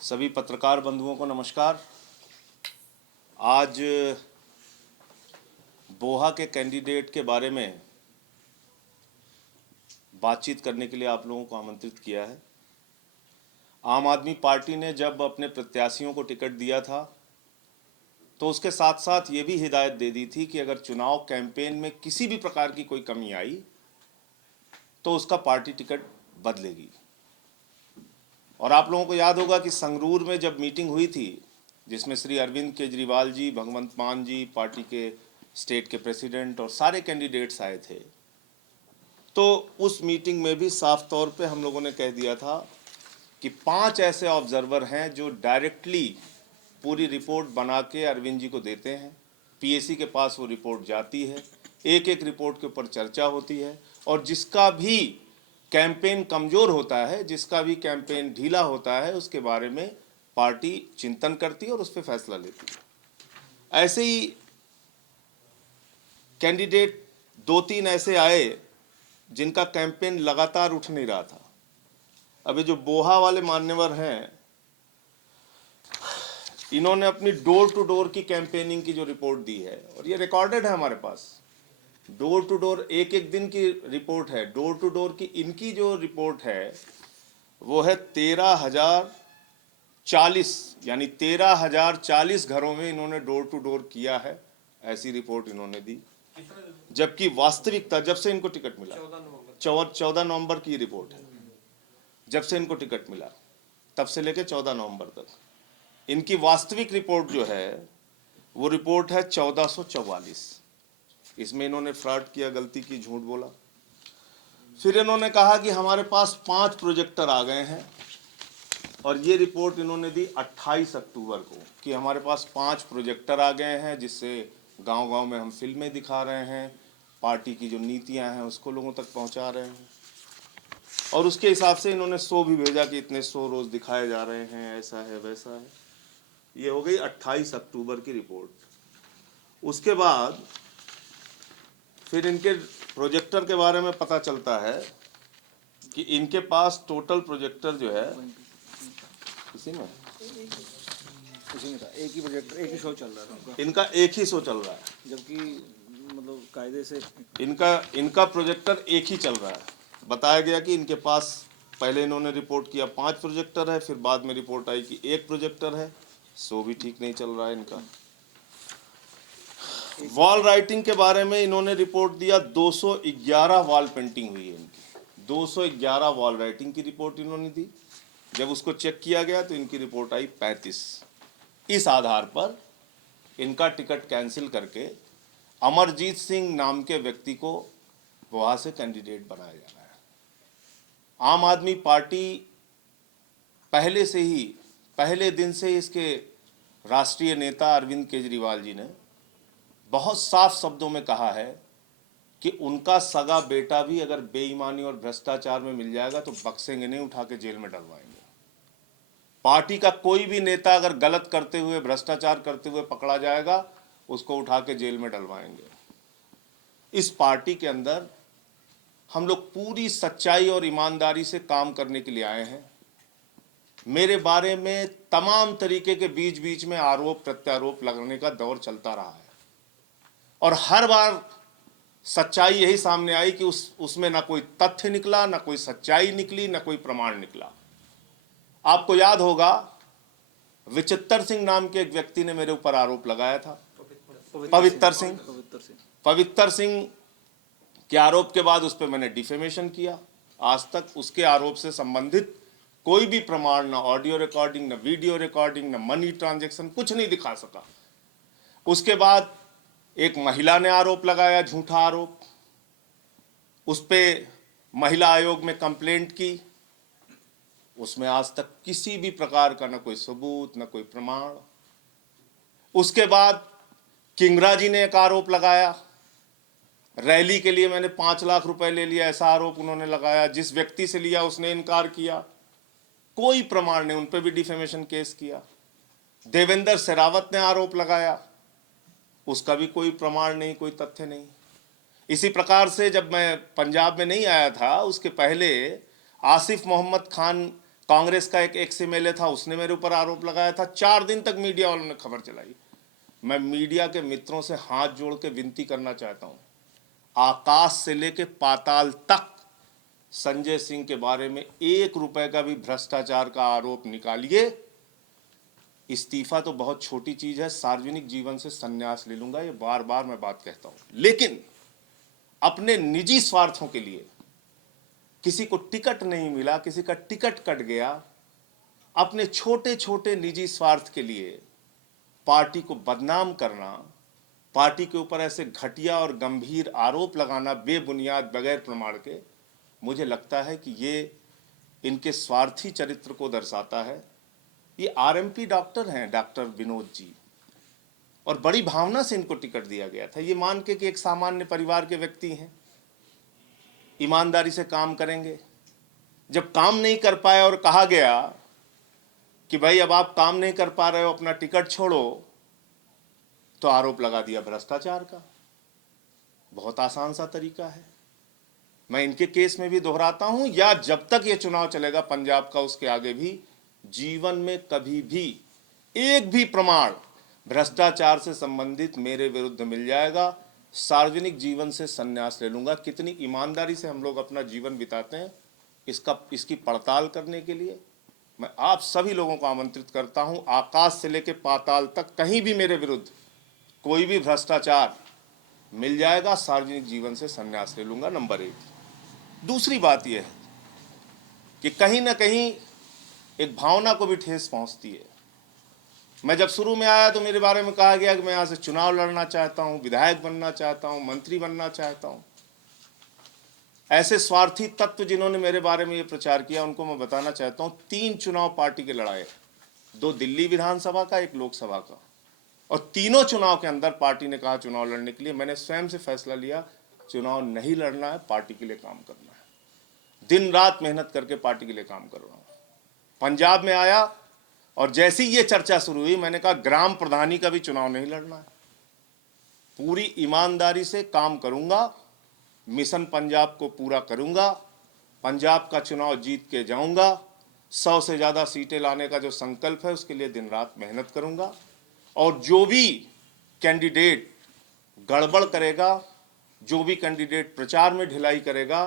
सभी पत्रकार बंधुओं को नमस्कार। आज बोहा के कैंडिडेट के बारे में बातचीत करने के लिए आप लोगों को आमंत्रित किया है। आम आदमी पार्टी ने जब अपने प्रत्याशियों को टिकट दिया था तो उसके साथ साथ ये भी हिदायत दे दी थी कि अगर चुनाव कैंपेन में किसी भी प्रकार की कोई कमी आई तो उसका पार्टी टिकट बदलेगी। और आप लोगों को याद होगा कि संगरूर में जब मीटिंग हुई थी जिसमें श्री अरविंद केजरीवाल जी, भगवंत मान जी, पार्टी के स्टेट के प्रेसिडेंट और सारे कैंडिडेट्स आए थे, तो उस मीटिंग में भी साफ तौर पे हम लोगों ने कह दिया था कि 5 ऐसे ऑब्जर्वर हैं जो डायरेक्टली पूरी रिपोर्ट बना के अरविंद जी को देते हैं। पीएसी के पास वो रिपोर्ट जाती है, एक एक रिपोर्ट के ऊपर चर्चा होती है और जिसका भी कैंपेन कमज़ोर होता है, जिसका भी कैंपेन ढीला होता है, उसके बारे में पार्टी चिंतन करती है और उस पर फैसला लेती है। ऐसे ही कैंडिडेट 2-3 ऐसे आए जिनका कैंपेन लगातार उठ नहीं रहा था। अभी जो बोहा वाले मान्यवर हैं, इन्होंने अपनी डोर टू डोर की कैंपेनिंग की जो रिपोर्ट दी है, और ये रिकॉर्डेड है हमारे पास, डोर टू डोर एक एक दिन की रिपोर्ट है। डोर टू डोर की इनकी जो रिपोर्ट है वो है 13,040, यानी 13,040 घरों में इन्होंने डोर टू डोर किया है, ऐसी रिपोर्ट इन्होंने दी। जबकि वास्तविकता जब से इनको टिकट मिला 14 नवंबर की रिपोर्ट है, जब से इनको टिकट मिला तब से लेकर 14 नवंबर तक इनकी वास्तविक रिपोर्ट जो है वो रिपोर्ट है 1444। इसमें इन्होंने फ्रॉड किया, गलती की, झूठ बोला। फिर इन्होंने कहा कि हमारे पास 5 प्रोजेक्टर आ गए हैं, और ये रिपोर्ट इन्होंने दी 28 अक्टूबर को कि हमारे पास 5 प्रोजेक्टर आ गए हैं जिससे गांव-गांव में हम फिल्में दिखा रहे हैं, पार्टी की जो नीतियां हैं उसको लोगों तक पहुंचा रहे हैं। और उसके हिसाब से इन्होंने शो भी भेजा कि इतने शो रोज दिखाए जा रहे हैं, ऐसा है वैसा है। ये हो गई 28 अक्टूबर की रिपोर्ट। उसके बाद फिर इनके प्रोजेक्टर के बारे में पता चलता है कि इनके पास टोटल प्रोजेक्टर जो है इसी में था, एक ही प्रोजेक्टर, एक ही शो चल रहा था इनका, एक ही शो चल रहा है, जबकि मतलब कायदे से इनका प्रोजेक्टर एक ही चल रहा है। बताया गया कि इनके पास पहले इन्होंने रिपोर्ट किया 5 प्रोजेक्टर है, फिर बाद में रिपोर्ट आई कि 1 प्रोजेक्टर है। शो भी ठीक नहीं चल रहा है इनका। वॉल राइटिंग के बारे में इन्होंने रिपोर्ट दिया 211 वॉल पेंटिंग हुई है इनकी, 211 वॉल राइटिंग की रिपोर्ट इन्होंने दी। जब उसको चेक किया गया तो इनकी रिपोर्ट आई 35। इस आधार पर इनका टिकट कैंसिल करके अमरजीत सिंह नाम के व्यक्ति को वहां से कैंडिडेट बनाया जा रहा है। आम आदमी पार्टी पहले से ही, पहले दिन से इसके राष्ट्रीय नेता अरविंद केजरीवाल जी ने बहुत साफ शब्दों में कहा है कि उनका सगा बेटा भी अगर बेईमानी और भ्रष्टाचार में मिल जाएगा तो बक्सेंगे नहीं, उठा के जेल में डलवाएंगे। पार्टी का कोई भी नेता अगर गलत करते हुए, भ्रष्टाचार करते हुए पकड़ा जाएगा, उसको उठा के जेल में डलवाएंगे। इस पार्टी के अंदर हम लोग पूरी सच्चाई और ईमानदारी से काम करने के लिए आए हैं। मेरे बारे में तमाम तरीके के बीच बीच में आरोप प्रत्यारोप लगने का दौर चलता रहा है, और हर बार सच्चाई यही सामने आई कि उसमें ना कोई तथ्य निकला, ना कोई सच्चाई निकली, ना कोई प्रमाण निकला। आपको याद होगा विचित्र सिंह नाम के एक व्यक्ति ने मेरे ऊपर आरोप लगाया था, पवित्र सिंह के आरोप के बाद उस पर मैंने डिफेमेशन किया। आज तक उसके आरोप से संबंधित कोई भी प्रमाण, ना ऑडियो रिकॉर्डिंग, ना वीडियो रिकॉर्डिंग, ना मनी ट्रांजैक्शन, कुछ नहीं दिखा सका। उसके बाद एक महिला ने आरोप लगाया, झूठा आरोप, उस पर महिला आयोग में कंप्लेंट की। उसमें आज तक किसी भी प्रकार का ना कोई सबूत, ना कोई प्रमाण। उसके बाद किंगरा जी ने एक आरोप लगाया, रैली के लिए मैंने 5 लाख रुपए ले लिया, ऐसा आरोप उन्होंने लगाया। जिस व्यक्ति से लिया उसने इनकार किया, कोई प्रमाण नहीं, उन पर भी डिफेमेशन केस किया। देवेंद्र शेरावत ने आरोप लगाया, उसका भी कोई प्रमाण नहीं, कोई तथ्य नहीं। इसी प्रकार से जब मैं पंजाब में नहीं आया था, उसके पहले आसिफ मोहम्मद खान कांग्रेस का एक एक्स एमएलए था, उसने मेरे ऊपर आरोप लगाया था। 4 दिन तक मीडिया वालों ने खबर चलाई। मैं मीडिया के मित्रों से हाथ जोड़ के विनती करना चाहता हूं, आकाश से लेके पाताल तक संजय सिंह के बारे में 1 रुपए का भी भ्रष्टाचार का आरोप निकालिए। इस्तीफा तो बहुत छोटी चीज है, सार्वजनिक जीवन से संन्यास ले लूंगा, ये बार बार मैं बात कहता हूं। लेकिन अपने निजी स्वार्थों के लिए, किसी को टिकट नहीं मिला, किसी का टिकट कट गया, अपने छोटे छोटे निजी स्वार्थ के लिए पार्टी को बदनाम करना, पार्टी के ऊपर ऐसे घटिया और गंभीर आरोप लगाना बेबुनियाद, बगैर प्रमाण के, मुझे लगता है कि ये इनके स्वार्थी चरित्र को दर्शाता है। ये आरएमपी डॉक्टर हैं, डॉक्टर विनोद जी, और बड़ी भावना से इनको टिकट दिया गया था, ये मान के कि एक सामान्य परिवार के व्यक्ति हैं, ईमानदारी से काम करेंगे। जब काम नहीं कर पाए और कहा गया कि भाई अब आप काम नहीं कर पा रहे हो, अपना टिकट छोड़ो, तो आरोप लगा दिया भ्रष्टाचार का। बहुत आसान सा तरीका है। मैं इनके केस में भी दोहराता हूं, या जब तक ये चुनाव चलेगा पंजाब का, उसके आगे भी जीवन में कभी भी एक भी प्रमाण भ्रष्टाचार से संबंधित मेरे विरुद्ध मिल जाएगा, सार्वजनिक जीवन से संन्यास ले लूंगा। कितनी ईमानदारी से हम लोग अपना जीवन बिताते हैं, इसकी पड़ताल करने के लिए मैं आप सभी लोगों को आमंत्रित करता हूं। आकाश से लेकर पाताल तक कहीं भी मेरे विरुद्ध कोई भी भ्रष्टाचार मिल जाएगा, सार्वजनिक जीवन से संन्यास ले लूंगा, नंबर 1। दूसरी बात यह है कि कहीं ना कहीं एक भावना को भी ठेस पहुंचती है। मैं जब शुरू में आया तो मेरे बारे में कहा गया कि मैं यहाँ से चुनाव लड़ना चाहता हूँ, विधायक बनना चाहता हूँ, मंत्री बनना चाहता हूँ। ऐसे स्वार्थी तत्व जिन्होंने मेरे बारे में ये प्रचार किया, उनको मैं बताना चाहता हूँ, 3 चुनाव पार्टी के लड़ाए, 2 दिल्ली विधानसभा का, 1 लोकसभा का, और तीनों चुनाव के अंदर पार्टी ने कहा चुनाव लड़ने के लिए, मैंने स्वयं से फैसला लिया चुनाव नहीं लड़ना है, पार्टी के लिए काम करना है। दिन रात मेहनत करके पार्टी के लिए काम कर रहा हूँ। पंजाब में आया और जैसी ये चर्चा शुरू हुई, मैंने कहा ग्राम प्रधानी का भी चुनाव नहीं लड़ना है, पूरी ईमानदारी से काम करूंगा, मिशन पंजाब को पूरा करूंगा, पंजाब का चुनाव जीत के जाऊंगा, 100 से ज़्यादा सीटें लाने का जो संकल्प है उसके लिए दिन रात मेहनत करूंगा। और जो भी कैंडिडेट गड़बड़ करेगा, जो भी कैंडिडेट प्रचार में ढिलाई करेगा,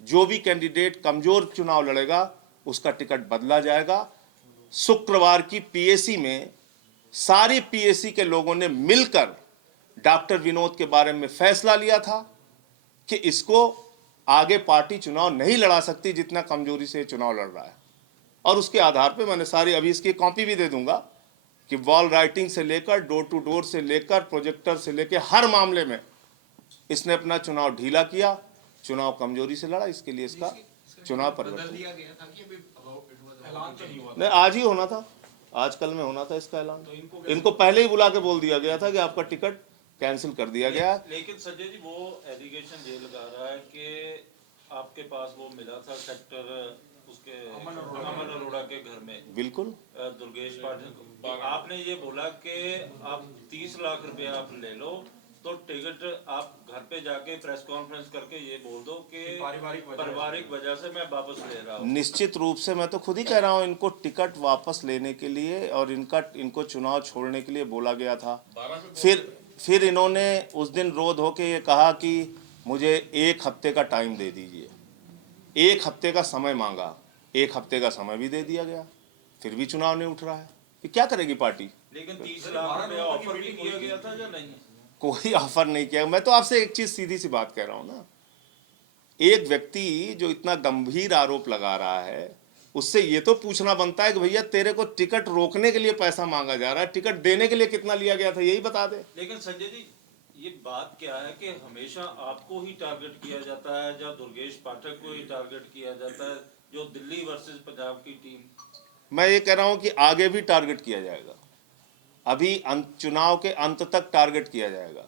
जो भी कैंडिडेट कमजोर चुनाव लड़ेगा, उसका टिकट बदला जाएगा। शुक्रवार की पीएसी में सारी पीएसी के लोगों ने मिलकर डॉक्टर विनोद के बारे में फैसला लिया था कि इसको आगे पार्टी चुनाव नहीं लड़ा सकती जितना कमजोरी से चुनाव लड़ रहा है। और उसके आधार पे मैंने सारी, अभी इसकी कॉपी भी दे दूंगा, कि वॉल राइटिंग से लेकर डोर टू डोर से लेकर प्रोजेक्टर से लेकर हर मामले में इसने अपना चुनाव ढीला किया, चुनाव कमजोरी से लड़ा, इसके लिए इसका चुनाव परिवर्तन नहीं, आज ही होना था, आज कल में होना था इसका ऐलान। इनको पहले ही बुला के बोल दिया गया था कि आपका टिकट कैंसिल कर दिया गया। लेकिन संजय जी, वो एलिगेशन ये लगा रहा है कि आपके पास वो मिला था सेक्टर उसके अमन अरोड़ा के घर में, बिल्कुल दुर्गेश पाठक को, आपने ये बोला कि आप 30 लाख रुपए आप ले लो, तो टिकट आप घर पे जाके प्रेस कॉन्फ्रेंस करके ये बोल दो कि पारिवारिक वजह से मैं वापस ले रहा हूँ। निश्चित रूप से, मैं तो खुद ही कह रहा हूँ, इनको टिकट वापस लेने के लिए और इनको चुनाव छोड़ने के लिए बोला गया था। फिर इन्होंने उस दिन रोध होके ये कहा कि मुझे 1 हफ्ते का टाइम दे दीजिए, 1 हफ्ते का समय मांगा, 1 हफ्ते का समय भी दे दिया गया, फिर भी चुनाव नहीं उठ रहा है। कि क्या करेगी पार्टी? लेकिन 30 लाख रुपया ऑफर भी किया गया था या नहीं? कोई ऑफर नहीं किया। मैं तो आपसे एक चीज, सीधी सी बात कह रहा हूं ना, एक व्यक्ति जो इतना गंभीर आरोप लगा रहा है, उससे ये तो पूछना बनता है कि भैया तेरे को टिकट रोकने के लिए पैसा मांगा जा रहा है, टिकट देने के लिए कितना लिया गया था, यही बता दे। लेकिन संजय जी, ये बात क्या है कि हमेशा आपको ही टारगेट किया जाता है, या दुर्गेश पाठक को ही टारगेट किया जाता है, जो दिल्ली वर्सेस पंजाब की टीम। मैं ये कह रहा हूं कि आगे भी टारगेट किया जाएगा, अभी चुनाव के अंत तक टारगेट किया जाएगा,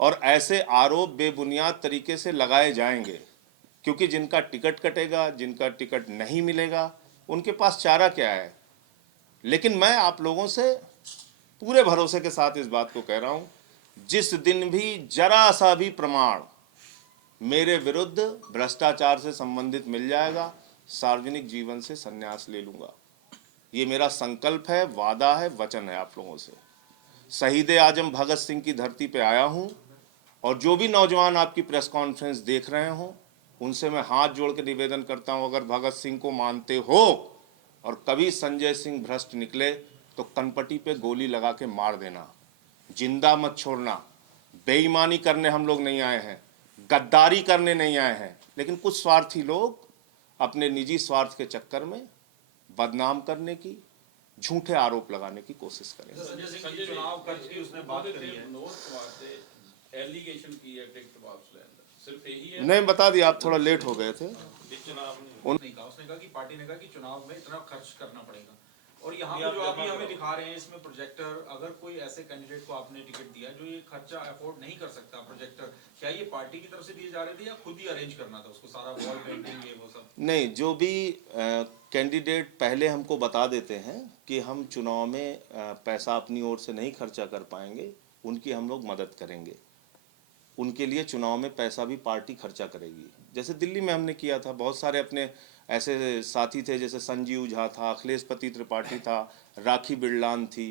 और ऐसे आरोप बेबुनियाद तरीके से लगाए जाएंगे, क्योंकि जिनका टिकट कटेगा, जिनका टिकट नहीं मिलेगा, उनके पास चारा क्या है। लेकिन मैं आप लोगों से पूरे भरोसे के साथ इस बात को कह रहा हूं, जिस दिन भी जरा सा भी प्रमाण मेरे विरुद्ध भ्रष्टाचार से संबंधित मिल जाएगा, सार्वजनिक जीवन से संन्यास ले लूँगा। ये मेरा संकल्प है, वादा है, वचन है आप लोगों से। शहीद आजम भगत सिंह की धरती पे आया हूँ और जो भी नौजवान आपकी प्रेस कॉन्फ्रेंस देख रहे हों उनसे मैं हाथ जोड़ के निवेदन करता हूँ, अगर भगत सिंह को मानते हो और कभी संजय सिंह भ्रष्ट निकले तो कनपटी पे गोली लगा के मार देना, जिंदा मत छोड़ना। बेईमानी करने हम लोग नहीं आए हैं, गद्दारी करने नहीं आए हैं, लेकिन कुछ स्वार्थी लोग अपने निजी स्वार्थ के चक्कर में बदनाम करने की, झूठे आरोप लगाने की कोशिश करेंगे। संजय सिंह की चुनाव खर्च की उसने बात करी है, एलिगेशन की है टिकट वापस लेने, सिर्फ यही है। नहीं बता दिया, आप थोड़ा लेट हो गए थे। नहीं कहा, उसने कहा कि पार्टी ने कहा कि चुनाव में इतना खर्च करना पड़ेगा। और यहाँ पे जो अभी हमें दिखा रहे हैं इसमें प्रोजेक्टर, अगर कोई ऐसे कैंडिडेट को आपने टिकट दिया जो ये खर्चा अफोर्ड नहीं कर सकता प्रोजेक्टर, क्या ये पार्टी की तरफ से दिए जा रहे थे या खुद ही अरेंज करना था उसको, सारा वॉल पेंटिंग ये वो सब? नहीं, जो भी कैंडिडेट पहले हमको बता देते हैं कि हम चुनाव में पैसा अपनी ओर से नहीं खर्चा कर पाएंगे, उनकी हम लोग मदद करेंगे। उनके लिए चुनाव में पैसा भी पार्टी खर्चा करेगी। जैसे दिल्ली में हमने किया था, बहुत सारे अपने ऐसे साथी थे, जैसे संजीव झा था, अखिलेश पति त्रिपाठी था, राखी बिरलान थी,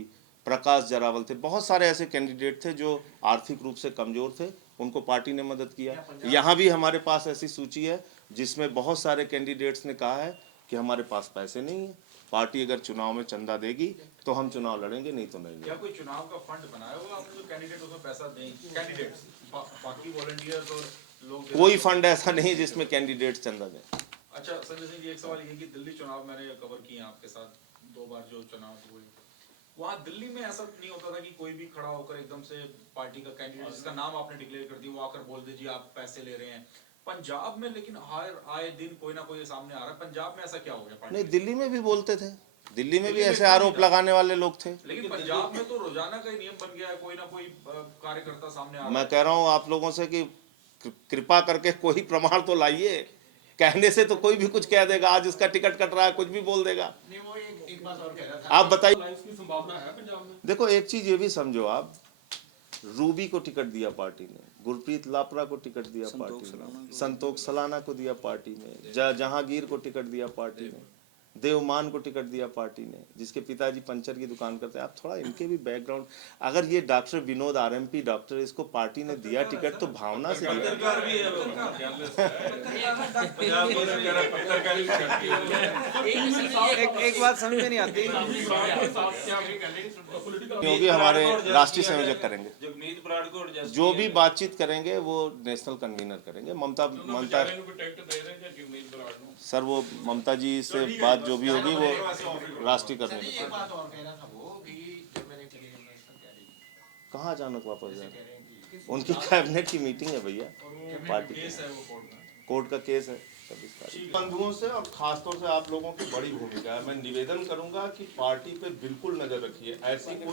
प्रकाश जरावल थे, बहुत सारे ऐसे कैंडिडेट थे जो आर्थिक रूप से कमज़ोर थे, उनको पार्टी ने मदद किया। यहाँ भी हमारे पास ऐसी सूची है जिसमें बहुत सारे कैंडिडेट्स ने कहा है कि हमारे पास पैसे नहीं है, पार्टी अगर चुनाव में चंदा देगी तो हम चुनाव लड़ेंगे, नहीं तो नहीं। क्या कोई चुनाव का फंड बनाया होगा आपने जो कैंडिडेट उसमें पैसा दें, कैंडिडेट्स बाकी वॉलंटियर्स और लोग? कोई फंड ऐसा नहीं जिसमें कैंडिडेट चंदा दें। अच्छा संजय सिंह जी, एक सवाल ये कि दिल्ली चुनाव मैंने कवर किए आपके साथ 2 बार जो चुनाव हुए, वहाँ दिल्ली में ऐसा नहीं होता था कि कोई भी खड़ा होकर एकदम से पार्टी का कैंडिडेट जिसका नाम आपने डिक्लेयर कर दिया वो आकर बोल दीजिए आप पैसे ले रहे हैं। पंजाब में लेकिन हर आए दिन कोई ना कोई सामने आ रहा है, पंजाब में ऐसा क्या हो गया? नहीं, दिल्ली में भी बोलते थे, दिल्ली में भी ऐसे आरोप लगाने वाले लोग थे। लेकिन पंजाब में तो रोजाना का ही नियम बन गया है, कोई ना कोई कार्यकर्ता सामने आ रहा है। मैं कह रहा हूँ आप लोगों से कि कृपा करके कोई प्रमाण तो लाइए, कहने से तो कोई भी कुछ कह देगा, आज इसका टिकट कट रहा है, कुछ भी बोल देगा। नहीं वो एक बात और कह रहा था, आप बताइए। की संभावना है पंजाब में? देखो एक चीज ये भी समझो, आप रूबी को टिकट दिया पार्टी ने, गुरप्रीत लापरा को टिकट दिया पार्टी ने, संतोष सलाना को दिया पार्टी ने, जहांगीर को टिकट दिया पार्टी ने, देवमान को टिकट दिया पार्टी ने, जिसके पिताजी पंचर की दुकान करते हैं। आप थोड़ा इनके भी बैकग्राउंड, अगर ये डॉक्टर विनोद आरएमपी डॉक्टर, इसको पार्टी ने दिया टिकट तो भावना से दिया। पत्रकार भी है वो, पंजाब में पत्रकारी भी करती है। एक बात समझ में नहीं आती, क्योंकि हमारे राष्ट्रीय संयोजक करेंगे, जगमीत बराड़ को और जसमीत जो भी बातचीत करेंगे वो नेशनल कन्वीनर करेंगे। ममता सर, वो ममता जी से बात जो भी होगी वो राष्ट्रीय कन्वीनर। एक बात और कह रहा था वो कि जब मैंने करी नेशनल कैबिनेट, कहाँ अचानक वापस जाए? उनकी कैबिनेट की मीटिंग है भैया, पार्टी केस है वो कोर्ट में। कोर्ट का केस है 26 तारीख। बंधुओं से और खासतौर से आप लोगों की बड़ी भूमिका है। मैं निवेदन करूंगा कि पार्टी पे बिल्कुल नजर रखिए, ऐसी कोई